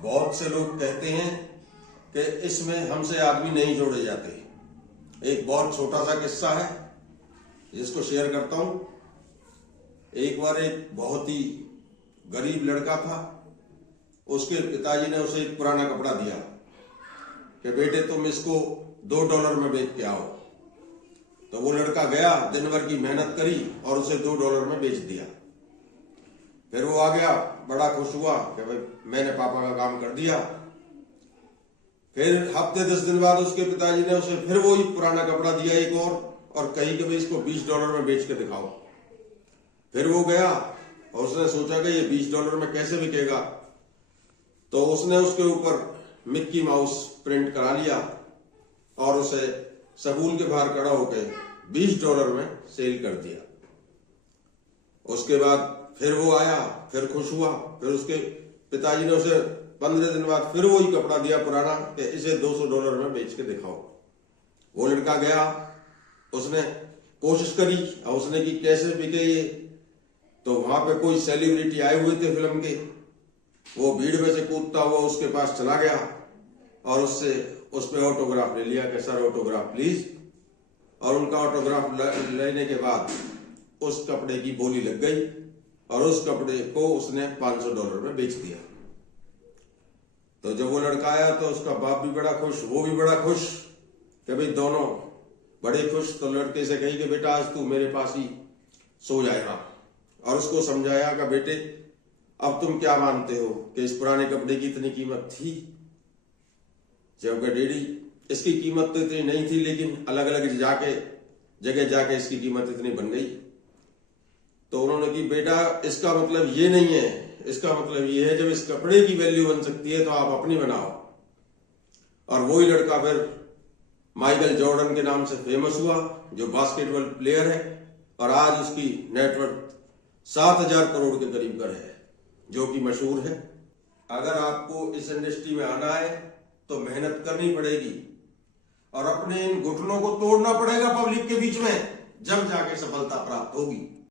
बहुत से लोग कहते हैं कि इसमें हमसे आदमी नहीं जोड़े जाते। एक बहुत छोटा सा किस्सा है जिसको शेयर करता हूं। एक बार एक बहुत ही गरीब लड़का था, उसके पिताजी ने उसे एक पुराना कपड़ा दिया कि बेटे तुम इसको $2 में बेच के आओ। तो वो लड़का गया, दिन भर की मेहनत करी और उसे $2 में बेच दिया। फिर वो आ गया, बड़ा खुश हुआ कि भाई मैंने पापा का काम कर दिया। फिर हफ्ते 10 दिन बाद उसके पिताजी ने उसे फिर वही पुराना कपड़ा दिया एक और कही कि भाई इसको $20 में बेच के दिखाओ। फिर वो गया और उसने सोचा कि ये $20 में कैसे बिकेगा, तो उसने उसके ऊपर मिक्की माउस प्रिंट करा लिया और उसे स्कूल के बाहर खड़ा होकर $20 में सेल कर दिया। उसके बाद फिर वो आया, फिर खुश हुआ। फिर उसके पिताजी ने उसे 15 दिन बाद फिर वही कपड़ा दिया पुराना कि इसे $200 में बेच के दिखाओ। वो लड़का गया, उसने कोशिश करी और उसने की कैसे बिके ये। तो वहां पे कोई सेलिब्रिटी आए हुए थे फिल्म के, वो भीड़ में से कूदता हुआ उसके पास चला गया और उससे उस पर ऑटोग्राफ ले लिया कि सर ऑटोग्राफ प्लीज। और उनका ऑटोग्राफ लेने के बाद उस कपड़े की बोली लग गई और उस कपड़े को उसने $500 में बेच दिया। तो जब वो लड़का आया तो उसका बाप भी बड़ा खुश, वो भी बड़ा खुश कि भाई दोनों बड़े खुश। तो लड़के से कही कि बेटा आज तू मेरे पास ही सो जाएगा, और उसको समझाया कि बेटे अब तुम क्या मानते हो कि इस पुराने कपड़े की इतनी कीमत थी? जबकि डैडी इसकी कीमत तो इतनी नहीं थी, लेकिन अलग अलग जगह जाके इसकी कीमत इतनी बन गई। तो उन्होंने की बेटा इसका मतलब ये नहीं है, इसका मतलब ये है जब इस कपड़े की वैल्यू बन सकती है तो आप अपनी बनाओ। और वही लड़का फिर माइकल जॉर्डन के नाम से फेमस हुआ, जो बास्केटबॉल प्लेयर है, और आज उसकी नेटवर्थ 7,000 करोड़ के करीब का है, जो कि मशहूर है। अगर आपको इस इंडस्ट्री में आना है तो मेहनत करनी पड़ेगी और अपने इन घुटनों को तोड़ना पड़ेगा पब्लिक के बीच में, जब जाके सफलता प्राप्त होगी।